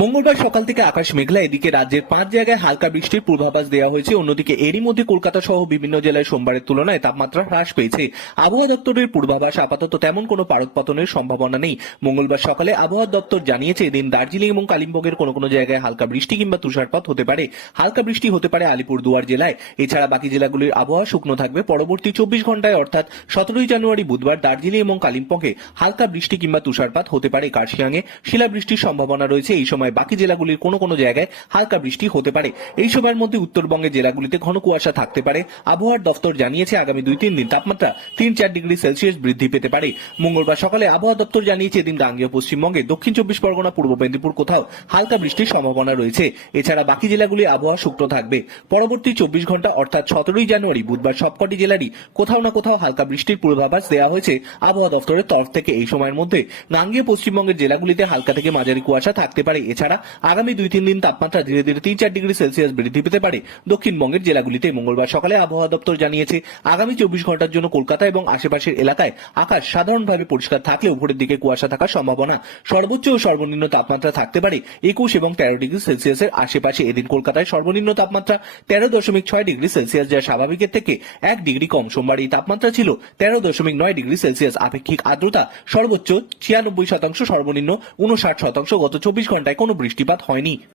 মঙ্গলবার সকাল থেকে আকাশ মেঘলা, এদিকে রাজ্যের পাঁচ জায়গায় হালকা বৃষ্টির পূর্বাভাস দেওয়া হয়েছে। অন্যদিকে এরই মধ্যে কলকাতা সহ বিভিন্ন জেলায় সোমবারের তুলনায় তাপমাত্রা হ্রাস পেয়েছে। আবহাওয়া দপ্তরের পূর্বাভাস আপাতত তেমন কোনো পারদ পতনের সম্ভাবনা নেই। মঙ্গলবার সকালে আবহাওয়া দপ্তর জানিয়েছে, এদিন দার্জিলিং এবং কালিম্পংয়ের কোনো কোনো জায়গায় হালকা বৃষ্টি কিংবা তুষারপাত হতে পারে। হালকা বৃষ্টি হতে পারে আলিপুরদুয়ার জেলায়। এছাড়া বাকি জেলাগুলির আবহাওয়া শুকনো থাকবে। পরবর্তী চব্বিশ ঘন্টায় অর্থাৎ সতেরোই জানুয়ারি বুধবার দার্জিলিং এবং কালিম্পংয়ে হালকা বৃষ্টি কিংবা তুষারপাত হতে পারে। কার্শিয়াংয়ে শিলাবৃষ্টির সম্ভাবনা রয়েছে। এই সময় বাকি জেলাগুলির কোনো কোনো জায়গায় হালকা বৃষ্টি হতে পারে। এই সময়ের মধ্যে উত্তরবঙ্গের জেলাগুলিতে ঘন কুয়াশা থাকতে পারে। আবহাওয়ার দপ্তর জানিয়েছে, আগামী দুই তিন দিন তাপমাত্রা তিন চার ডিগ্রি সেলসিয়াস বৃদ্ধি পেতে পারে। মঙ্গলবার সকালে আবহাওয়া দপ্তর জানিয়েছে, এদিন গাঙ্গেয় পশ্চিমবঙ্গে দক্ষিণ চব্বিশ পরগনা, পূর্ব মেদিনীপুর কোথাও হালকা বৃষ্টির সম্ভাবনা রয়েছে। এছাড়া বাকি জেলাগুলি আবহাওয়া শুকনো থাকবে। পরবর্তী চব্বিশ ঘণ্টা, অর্থাৎ সতেরোই জানুয়ারি, বুধবার সবকটি জেলারই কোথাও না কোথাও হালকা বৃষ্টির পূর্বাভাস দেওয়া হয়েছে আবহাওয়া দপ্তরের তরফ থেকে। এই সময়ের মধ্যে গাঙ্গেয় পশ্চিমবঙ্গের জেলাগুলিতে হালকা থেকে মাঝারি কুয়াশা থাকতে পারে। এছাড়া আগামী দুই তিন দিন তাপমাত্রা ধীরে ধীরে তিন চার ডিগ্রি সেলসিয়াস বৃদ্ধি পেতে পারে। দক্ষিণবঙ্গের জেলাগুলিতে মঙ্গলবার সকালে আবহাওয়া দপ্তর জানিয়েছে, আগামী চব্বিশ ঘণ্টার জন্য কলকাতা এবং আশেপাশের এলাকায় আকাশ সাধারণভাবে পরিষ্কার থাকলে উপরের দিকে কুয়াশা থাকার সম্ভাবনা। সর্বোচ্চ ও সর্বনিম্ন তাপমাত্রা থাকতে পারে একুশ এবং তেরো ডিগ্রি সেলসিয়াসের আশেপাশে। এদিন কলকাতায় সর্বনিম্ন তাপমাত্রা তেরো দশমিক ছয় ডিগ্রি সেলসিয়াস, যা স্বাভাবিকের থেকে এক ডিগ্রি কম। সোমবার এই তাপমাত্রা ছিল তেরো দশমিক নয় ডিগ্রি সেলসিয়াস। আপেক্ষিক আর্দ্রতা সর্বোচ্চ ছিয়ানব্বই শতাংশ, সর্বনিম্ন উনষাট শতাংশ গত চব্বিশ ঘন্টায় কোনো বৃষ্টিপাত হয়নি।